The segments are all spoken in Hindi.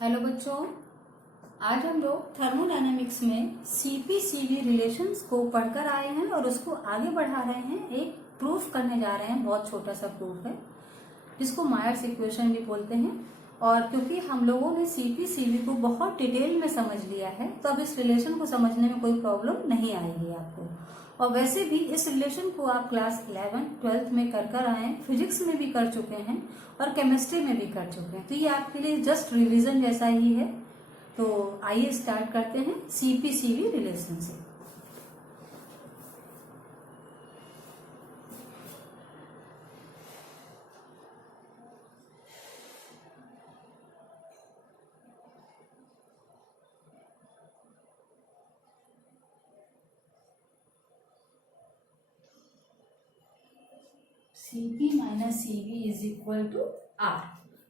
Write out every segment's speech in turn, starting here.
हेलो बच्चों, आज हम लोग थर्मोडायनेमिक्स में सीपी-सीवी रिलेशंस को पढ़कर आए हैं और उसको आगे बढ़ा रहे हैं। एक प्रूफ करने जा रहे हैं, बहुत छोटा सा प्रूफ है जिसको मायर्स इक्वेशन भी बोलते हैं। और क्योंकि हम लोगों ने सीपी-सीवी को बहुत डिटेल में समझ लिया है तो अब इस रिलेशन को समझने में कोई प्रॉब्लम नहीं आएगी आपको। और वैसे भी इस रिलेशन को आप क्लास 11, 12 में कर आए, फिजिक्स में भी कर चुके हैं और केमिस्ट्री में भी कर चुके हैं, तो ये आपके लिए जस्ट रिवीजन जैसा ही है। तो आइए स्टार्ट करते हैं सीपी-सीवी रिलेशन से। Cp minus Cv is equal to R।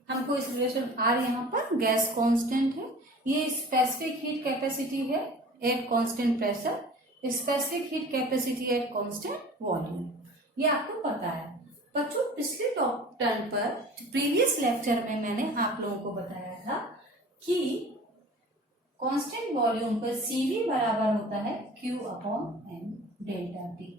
हमको इस रिलेशन R यहाँ पर गैस कांस्टेंट है, ये स्पेसिफिक हीट कैपेसिटी है at constant pressure, specific heat capacity at constant volume, ये आपको पता है। बच्चों, पिछले टर्म पर प्रीवियस लेक्चर में मैंने आप लोगों को बताया था कि कांस्टेंट वॉल्यूम पर Cv बराबर होता है Q upon M delta T,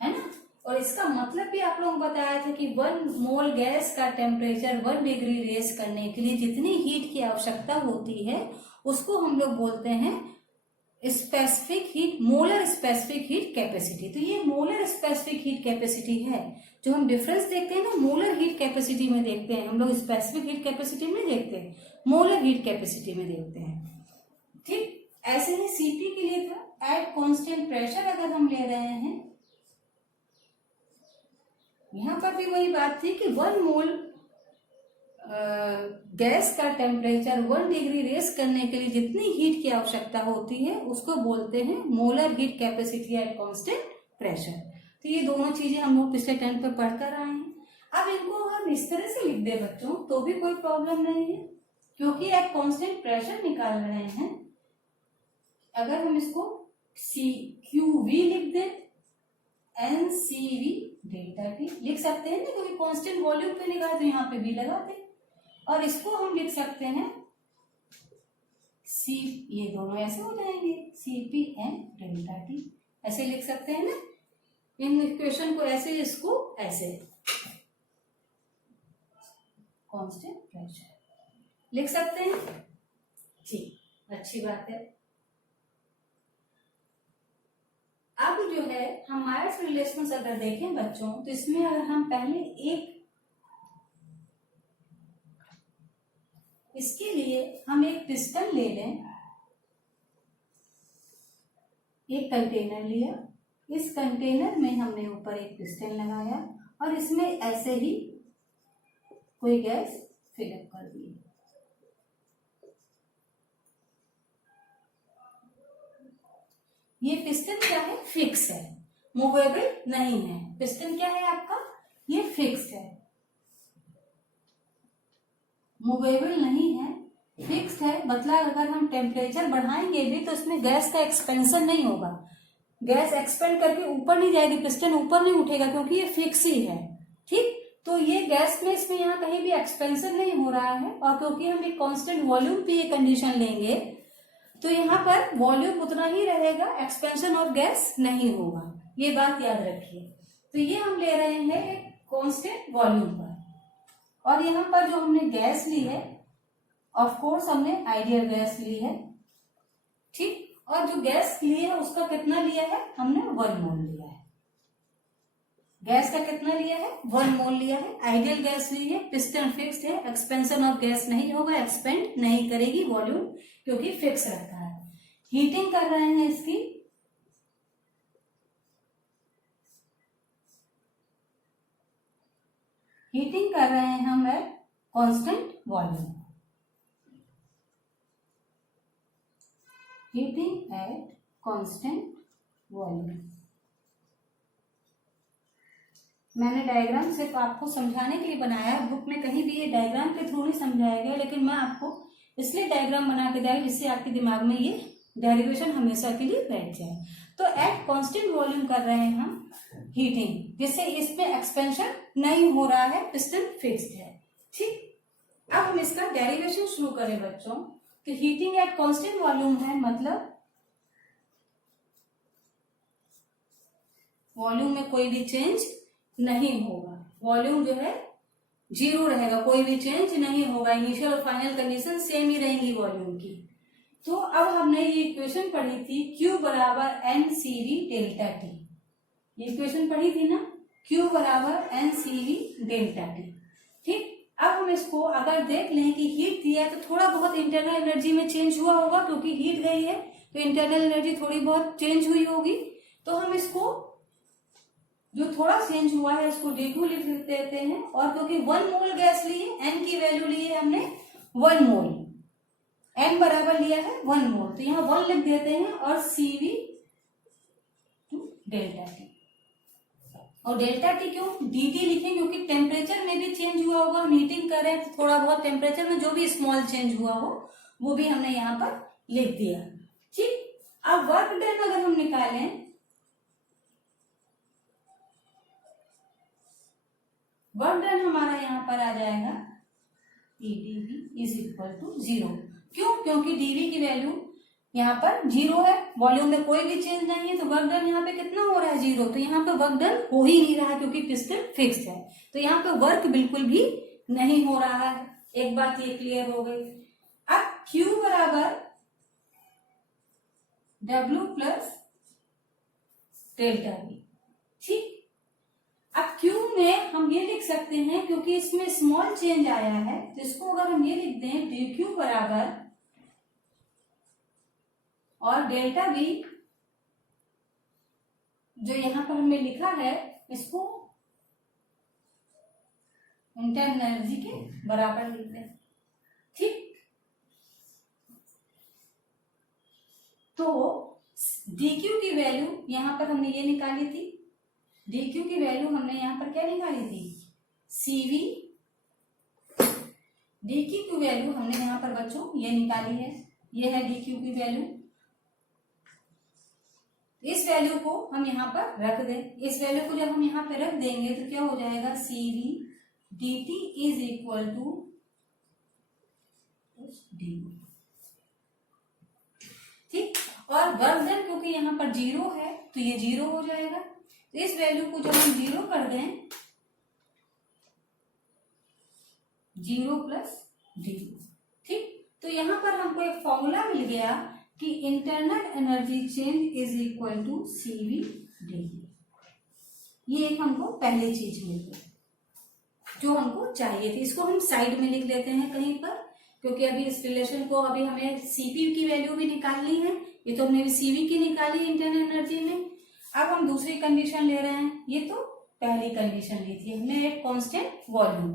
है ना। और इसका मतलब भी आप लोगों को बताया था कि 1 मोल गैस का टेम्परेचर 1 डिग्री रेज करने के लिए जितनी हीट की आवश्यकता होती है उसको हम लोग बोलते हैं specific heat, molar specific heat capacity. तो ये मोलर स्पेसिफिक हीट कैपेसिटी है। जो हम डिफरेंस देखते हैं ना, मोलर हीट कैपेसिटी में देखते हैं, हम लोग स्पेसिफिक हीट कैपेसिटी में देखते हैं, मोलर हीट कैपेसिटी में देखते हैं। ठीक ऐसे ही सीपी के लिए था एट कांस्टेंट प्रेशर अगर हम ले रहे हैं, यहां पर भी वही बात थी कि 1 मोल गैस का टेम्परेचर 1 डिग्री रेज करने के लिए जितनी हीट की आवश्यकता होती है उसको बोलते हैं molar heat capacity at constant pressure. तो ये दोनों चीजें हम लोग पिछले टाइम पे पढ़कर आए हैं। अब इनको हम इस तरह से लिख दे बच्चों तो भी कोई प्रॉब्लम नहीं है, क्योंकि एट कांस्टेंट प्रेशर निकाल रहे हैं। अगर हम इसको CQV लिख दें, NCV डेल्टा टी लिख सकते हैं ना, क्योंकि कांस्टेंट वॉल्यूम पे लिखा है तो यहाँ पे भी लगाते। और इसको हम लिख सकते हैं सी, ये दोनों ऐसे हो जाएंगे CPM डेल्टा टी, ऐसे लिख सकते हैं ना इन इक्वेशन को, ऐसे इसको ऐसे कांस्टेंट प्रेशर लिख सकते हैं। ठीक, अच्छी बात है। अब जो है हम मायर्स रिलेशंस अगर देखें बच्चों, तो इसमें अगर हम पहले इसके लिए हम एक पिस्टन ले लें, एक कंटेनर लिया, इस कंटेनर में हमने ऊपर एक पिस्टन लगाया और इसमें ऐसे ही कोई गैस फिलअप कर दी। ये पिस्टन क्या है? फिक्स है, मूवेबल नहीं है। पिस्टन क्या है आपका? ये फिक्स है, मूवेबल नहीं है, फिक्स्ड है। मतलब अगर हम टेम्परेचर बढ़ाएंगे भी तो इसमें गैस का एक्सपेंशन नहीं होगा, गैस एक्सपेंड करके ऊपर नहीं जाएगी, पिस्टन ऊपर नहीं उठेगा क्योंकि ये फिक्स ही है। ठीक, तो ये गैस में इसमें यहाँ कहीं भी एक्सपेंशन नहीं हो रहा है। और क्योंकि हम एक कांस्टेंट वॉल्यूम पे ये कंडीशन लेंगे तो यहाँ पर वॉल्यूम उतना ही रहेगा, एक्सपेंशन ऑफ गैस नहीं होगा, ये बात याद रखिए। तो ये हम ले रहे हैं एक कांस्टेंट वॉल्यूम पर, और यहाँ पर जो हमने गैस ली है, ऑफ कोर्स हमने आइडियल गैस ली है। ठीक, और जो गैस ली है उसका कितना लिया है हमने? 1 मोल लिया है। गैस का कितना लिया है? 1 मोल लिया है। आइडियल गैस ली है, पिस्टन फिक्स्ड है, एक्सपेंशन ऑफ गैस नहीं होगा, एक्सपेंड नहीं करेगी वॉल्यूम क्योंकि फिक्स रहता है। हीटिंग कर रहे हैं इसकी, हीटिंग कर रहे हैं हम at constant volume, heating at constant volume. मैंने डायग्राम सिर्फ आपको समझाने के लिए बनाया है, बुक में कहीं भी ये डायग्राम के थ्रू नहीं समझाया गया, लेकिन मैं आपको इसलिए डायग्राम बना के दिया जिससे आपके दिमाग में ये डेरिवेशन हमेशा के लिए बैठ जाए। तो एट कांस्टेंट वॉल्यूम कर रहे हैं हम हीटिंग, जिससे इसमें एक्सपेंशन नहीं हो रहा है, पिस्टन फिक्स्ड है। ठीक, अब हम इसका डेरिवेशन शुरू करें बच्चों। तो हीटिंग एट कांस्टेंट वॉल्यूम है, मतलब वॉल्यूम में कोई भी चेंज नहीं होगा, वॉल्यूम जो है जीरो रहेगा, कोई भी चेंज नहीं होगा, इनिशियल और फाइनल कंडीशन सेम ही रहेंगी वॉल्यूम की। तो अब हमने ये इक्वेशन पढ़ी थी Q बराबर N C V delta T, ये इक्वेशन पढ़ी थी ना, Q बराबर N C V delta T. ठीक, अब हम इसको अगर देख लें कि हीट दिया है तो थोड़ा बहुत इंटरनल एनर्जी में चेंज हुआ होगा, क्योंकि हीट गई है तो इंटरनल एनर्जी थोड़ी बहुत चेंज हुई होगी। तो हम इसको जो थोड़ा चेंज हुआ है इसको dQ लिख देते हैं, और क्योंकि 1 मोल गैस ली है, n की वैल्यू ली है हमने 1 मोल, n बराबर लिया है 1 मोल, तो यहाँ 1 लिख देते हैं और CV टू डेल्टा टी। और डेल्टा टी क्यों dt लिखें, क्योंकि टेम्परेचर में भी चेंज हुआ होगा, हम हीटिंग कर रहे हैं तो थोड़ा बहुत टेम्परेचर में जो भी स्मॉल चेंज हुआ हो वो भी हमने यहाँ पर लिख दिया। ठीक, अब वर्क डन अगर हम निकालें, वर्क डन हमारा यहाँ पर आ जाएगा EdV इज इक्वल टू 0। क्यों, क्योंकि dV की वैल्यू यहाँ पर 0 है, वॉल्यूम में कोई भी चेंज नहीं है, तो वर्क डन यहाँ पे कितना हो रहा है 0, तो यहाँ पे वर्क डन हो ही नहीं रहा क्योंकि पिस्टन फिक्स्ड है, तो यहाँ पे वर्क बिल्कुल भी नहीं हो रहा है। एक बात ये क्लियर हो गई। अब Q बराबर W प्लस डेल्टा V। ठीक, अब Q में हम ये लिख सकते हैं, क्योंकि इसमें स्मॉल चेंज आया है, तो इसको अगर हम ये लिख दें dQ बराबर और डेल्टा V जो यहां पर हमने लिखा है इसको इंटरनल एनर्जी के बराबर लिख दें। ठीक, तो dQ की वैल्यू यहां पर हमने ये निकाली थी, dQ की वैल्यू हमने यहां पर क्या निकाली थी CV, dQ की वैल्यू हमने यहां पर बच्चों ये निकाली है, ये है dQ की वैल्यू। इस वैल्यू को हम यहाँ पर रख दें, इस वैल्यू को जब हम यहाँ पे रख देंगे तो क्या हो जाएगा CV dt is equal to dy। ठीक, और वर्क डन क्योंकि यहाँ पर 0 है तो ये 0 हो जाएगा, तो इस वैल्यू को जब हम 0 कर दें 0 प्लस dy। ठीक, तो यहाँ पर हमको एक फॉर्मूला मिल गया कि internal energy change is equal to CV dt। ये एक हमको पहली चीज मिल गई जो हमको चाहिए थी, इसको हम साइड में लिख लेते हैं कहीं पर, क्योंकि अभी इस रिलेशन को अभी हमें CP की वैल्यू भी निकालनी है, ये तो हमने CV की निकाली इंटरनल एनर्जी में। अब हम दूसरी कंडीशन ले रहे हैं, ये तो पहली कंडीशन ली थी हमने एक कांस्टेंट वॉल्यूम,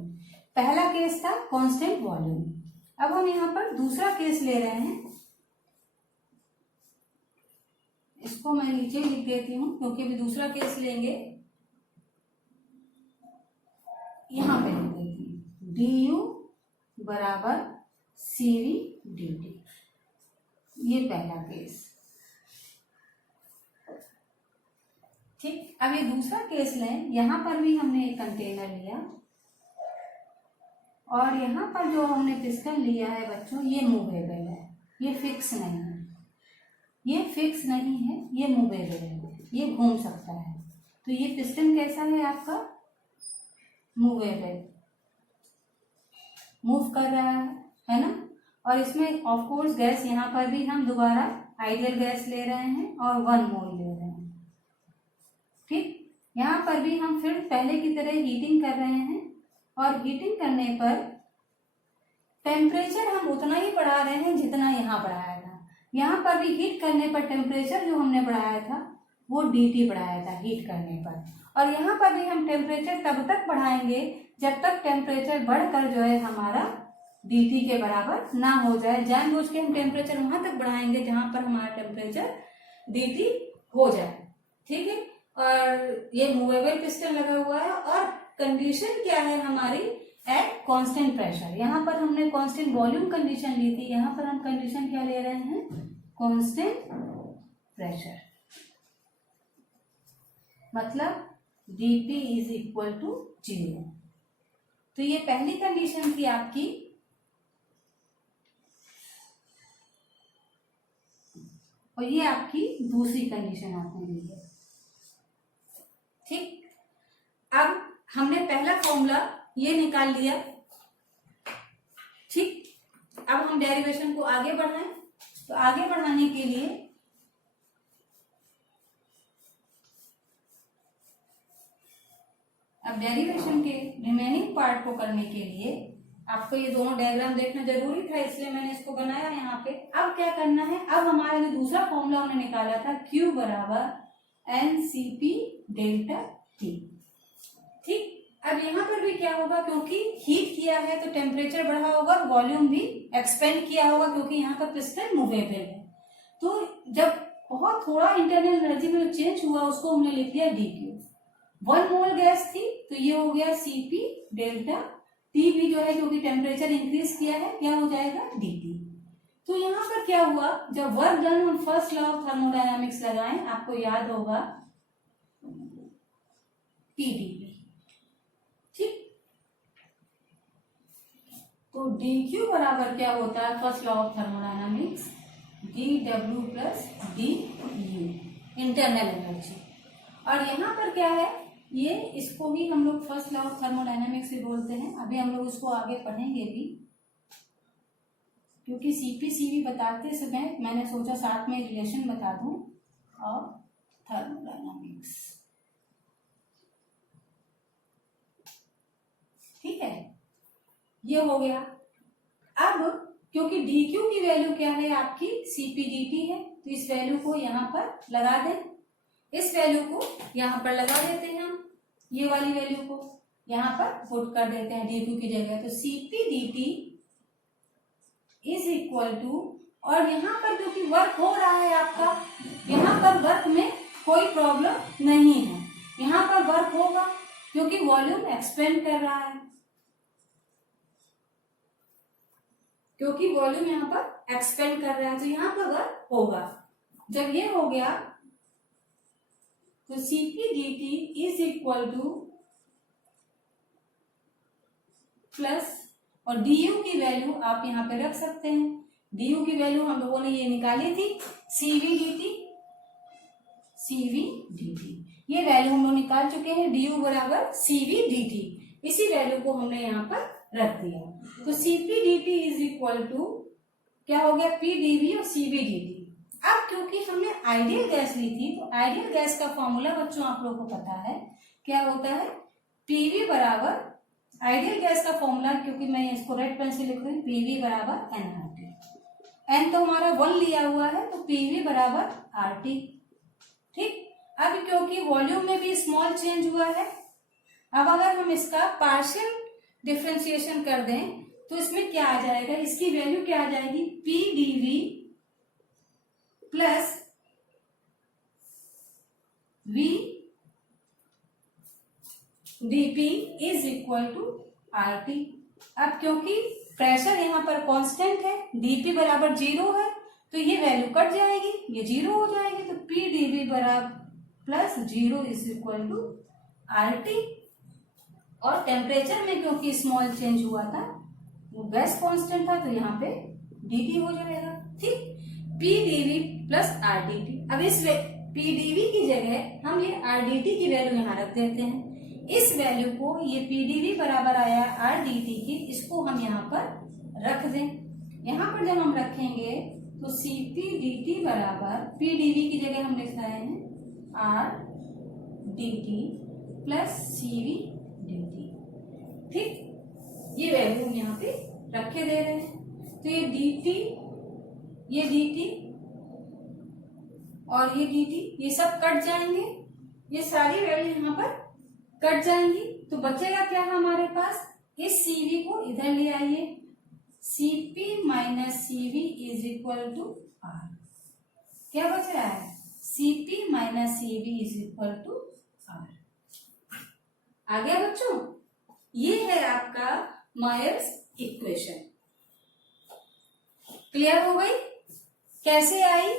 पहला केस था कांस्टेंट वॉल्यूम। अब हम यहाँ पर दूसरा केस ले रहे हैं, इसको मैं नीचे लिख देती हूँ क्योंकि अभी दूसरा केस लेंगे, यहां पे लिख देती हूँ du बराबर CV dt, ये पहला केस। ठीक, अब ये दूसरा केस लें, यहां पर भी हमने एक कंटेनर लिया और यहाँ पर जो हमने पिस्टन लिया है बच्चों ये मूवेबल है, ये फिक्स नहीं है, ये फिक्स नहीं है, ये मूवेबल है, ये घूम सकता है। तो ये पिस्टन कैसा है आपका मूवेबल, मूव कर रहा है ना। और इसमें ऑफ कोर्स गैस यहाँ पर भी हम दोबारा आइडियल गैस ले रहे हैं और 1 मोल ले रहे हैं। ठीक, यहाँ पर भी हम फिर पहले की तरह हीटिंग कर रहे हैं और हीटिंग करने पर टेम्परेचर हम उतना ही बढ़ा रहे हैं जितना यहाँ बढ़ाया था। यहाँ पर भी हीट करने पर टेम्परेचर जो हमने बढ़ाया था वो dt बढ़ाया था हीट करने पर, और यहाँ पर भी हम टेम्परेचर तब तक बढ़ाएंगे जब तक टेम्परेचर बढ़कर जो है हमारा dt के बराबर ना हो जाए। जानबूझ के हम टेम्परेचर वहां तक बढ़ाएंगे जहां पर हमारा टेम्परेचर dt हो जाए। ठीक है, और ये मूवेबल पिस्टन लगा हुआ है और कंडीशन क्या है हमारी एट कांस्टेंट प्रेशर। यहाँ पर हमने कांस्टेंट वॉल्यूम कंडीशन ली थी, यहाँ पर हम कंडीशन क्या ले रहे हैं कांस्टेंट प्रेशर, मतलब dP इज इक्वल टू 0। तो ये पहली कंडीशन थी आपकी और ये आपकी दूसरी कंडीशन आपने ली है। ठीक, अब हमने पहला फॉर्मूला ये निकाल लिया। ठीक, अब हम डेरिवेशन को आगे बढ़ाएं। तो आगे बढ़ाने के लिए अब डेरिवेशन के रिमेनिंग पार्ट को करने के लिए आपको ये दोनों डायग्राम देखना जरूरी था, इसलिए मैंने इसको बनाया यहाँ पे। अब क्या करना है, अब हमारा जो दूसरा फॉर्मूला हमने निकाला था Q बराबर NCP डेल्टा T। ठीक, अब यहाँ पर भी क्या होगा, क्योंकि हीट किया है तो टेम्परेचर बढ़ा होगा, वॉल्यूम भी एक्सपेंड किया होगा, क्योंकि यहाँ का पिस्टन मूवेबल है। तो जब बहुत थोड़ा इंटरनल एनर्जी में चेंज हुआ उसको हमने लिख दिया dQ। 1 मोल गैस थी तो ये हो गया Cp डेल्टा T भी जो है क्योंकि टेम्परेचर इंक्रीज किया है क्या हो जाएगा dt। तो यहाँ पर क्या हुआ, जब work done on first law of thermodynamics लगाएं, आपको याद होगा PdV। ठीक, तो dQ बराबर क्या होता है first law of thermodynamics, dW plus du internal energy. और यहाँ पर क्या है, ये इसको भी हम लोग फर्स्ट लॉ ऑफ थर्मोडायनामिक्स से बोलते हैं। अभी हम लोग उसको आगे पढ़ेंगे भी, क्योंकि CP/CV बताते समय मैंने सोचा साथ में रिलेशन बता दूं और थर्मोडायनामिक्स। ठीक है, ये हो गया। अब क्योंकि dQ की वैल्यू क्या है आपकी CP/dt है, तो इस वैल्यू को यहाँ पर लगा दें। इस वैल्यू को यहाँ पर लगा देते हैं हम, ये वाली वैल्यू को यहाँ पर पुट कर देते हैं dQ की जगह। तो CP/dt इज इक्वल टू, और यहाँ पर क्योंकि वर्क हो रहा है आपका, यहाँ पर वर्क में कोई प्रॉब्लम नहीं है, यहाँ पर वर्क होगा क्योंकि वॉल्यूम एक्सपेंड कर रहा है, क्योंकि वॉल्यूम यहाँ पर एक्सपेंड कर रहा है तो यहाँ पर वर्क होगा। जब ये हो गया तो CP/dt is equal two plus, और du की वैल्यू आप यहाँ पे रख सकते हैं। du की वैल्यू हम लोगों ने ये निकाली थी CV/dt, ये वैल्यू हम लोग निकाल चुके हैं, du बराबर CV/dt। इसी वैल्यू को हमने यहाँ पर रख दिया। तो CP/dt इज इक्वल टू क्या हो गया PdV और CV/dt। अब क्योंकि हमने आइडियल गैस ली थी तो आइडियल गैस का फॉर्मूला बच्चों आप लोगों को पता है क्या होता है, PV बराबर, आइडियल गैस का फॉर्मूला क्योंकि मैं इसको रेड पेन से लिख रही हूँ, PV बराबर nRT। n तो हमारा 1 लिया हुआ है तो PV बराबर RT। ठीक, अब क्योंकि वॉल्यूम में भी स्मॉल चेंज हुआ है, अब अगर हम इसका पार्शियल डिफरेंशिएशन कर दें तो इसमें क्या आ जाएगा, इसकी वैल्यू क्या आ जाएगी PdV plus VdP is equal to RT। अब क्योंकि प्रेशर यहाँ पर कांस्टेंट है, dP बराबर 0 है तो ये वैल्यू कट जाएगी, ये 0 हो जाएगी, तो PdV बराबर plus 0 is equal to RT। और टेम्परेचर में क्योंकि स्मॉल चेंज हुआ था, वो गैस कांस्टेंट था तो यहाँ पे dt हो जाएगा। ठीक, PdV प्लस RDT। अब इस PdV की जगह हम ये RDT की वैल्यू यहाँ रख देते हैं। इस वैल्यू को, ये PdV बराबर आया RDT की, इसको हम यहाँ पर रख दें। यहाँ पर जब हम रखेंगे तो CP/dt बराबर PdV की जगह हम लिख रहे हैं RDT प्लस CV/dt। ठीक, ये वैल्यू हम यहाँ पे रखे दे रहे हैं। तो ये dt, ये dt और ये dt, ये सब कट जाएंगे, ये सारी वैल्यू यहाँ पर कट जाएंगी। तो बचेगा क्या हमारे पास, इस CV को इधर ले आइए, CP minus CV is equal to R। क्या बच रहा है, CP minus CV is equal to R। आ गया बच्चों, ये है आपका मायर्स इक्वेशन। क्लियर हो गई, कैसे आई।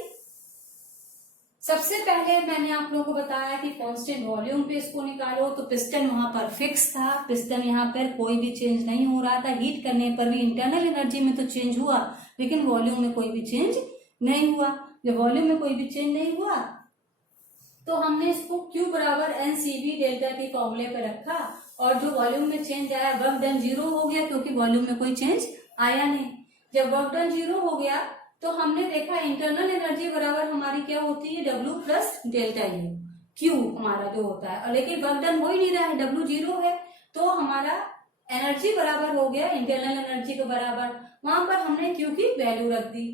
सबसे पहले मैंने आप लोगों को बताया कि कांस्टेंट वॉल्यूम पे इसको निकालो, तो पिस्टन वहां पर फिक्स था, पिस्टन यहाँ पर कोई भी चेंज नहीं हो रहा था। हीट करने पर भी इंटरनल एनर्जी में तो चेंज हुआ लेकिन वॉल्यूम में कोई भी चेंज नहीं हुआ। जब वॉल्यूम में कोई भी चेंज नहीं हुआ तो हमने इसको Q बराबर NCV डेल्टा के फॉर्मूले पे रखा, और जो वॉल्यूम में चेंज आया वर्क डन 0 हो गया क्योंकि वॉल्यूम में कोई चेंज आया नहीं। जब वर्क डन 0 हो गया तो हमने देखा इंटरनल एनर्जी बराबर हमारी क्या होती है, W plus delta U, Q हमारा जो होता है, और लेकिन वर्क डन हो ही नहीं रहा है, W 0 है, तो हमारा एनर्जी बराबर हो गया इंटरनल एनर्जी के बराबर, वहां पर हमने Q की वैल्यू रख दी,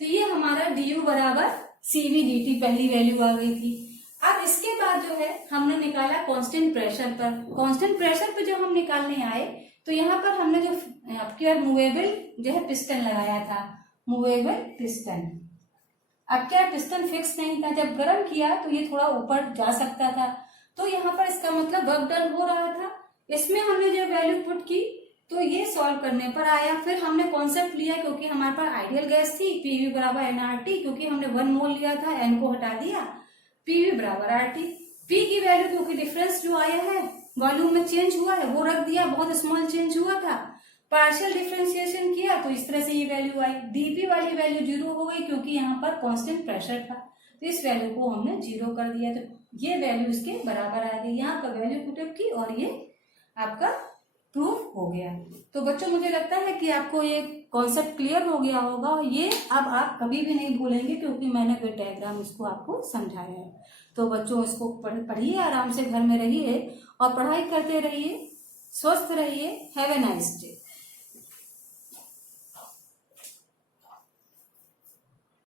तो ये हमारा du बराबर CV dt पहली वैल्यू आ गई थी। अब इसके बाद जो है हमने निकाला कांस्टेंट प्रेशर पर। कांस्टेंट प्रेशर पे जब हम निकालने आए तो यहाँ पर हमने जो आपके मूवेबल जो है पिस्टन लगाया था, मूवेबल पिस्टन। अब क्या पिस्टन फिक्स नहीं था, जब गर्म किया तो ये थोड़ा ऊपर जा सकता था, तो यहाँ पर इसका मतलब वर्क डन हो रहा था। इसमें हमने जब वैल्यू पुट की तो ये सॉल्व करने पर आया। फिर हमने कॉन्सेप्ट लिया क्योंकि हमारे पास आइडियल गैस थी, पीवी बराबर एनआरटी, क्योंकि हमने 1 मोल लिया था, एन को हटा दिया, पीवी बराबर आरटी। पी की वैल्यू क्योंकि डिफरेंस जो आया है वॉल्यूम में चेंज हुआ है वो रख दिया, बहुत स्मॉल चेंज हुआ था, पार्शियल डिफरेंशिएशन किया तो इस तरह से ये वैल्यू आई। डीपी वाली वैल्यू 0 हो गई क्योंकि यहाँ पर कांस्टेंट प्रेशर था, तो इस वैल्यू को हमने 0 कर दिया, तो ये वैल्यू इसके बराबर आ गई। यहाँ पर वैल्यू पुटअप की और ये आपका प्रूफ हो गया। तो बच्चों मुझे लगता है कि आपको ये कॉन्सेप्ट क्लियर हो गया होगा, ये अब आप कभी भी नहीं भूलेंगे क्योंकि मैंने कोई डायग्राम इसको आपको समझाया है। तो बच्चों इसको पढ़िए, आराम से घर में रहिए और पढ़ाई करते रहिए, स्वस्थ रहिए। Have a nice day.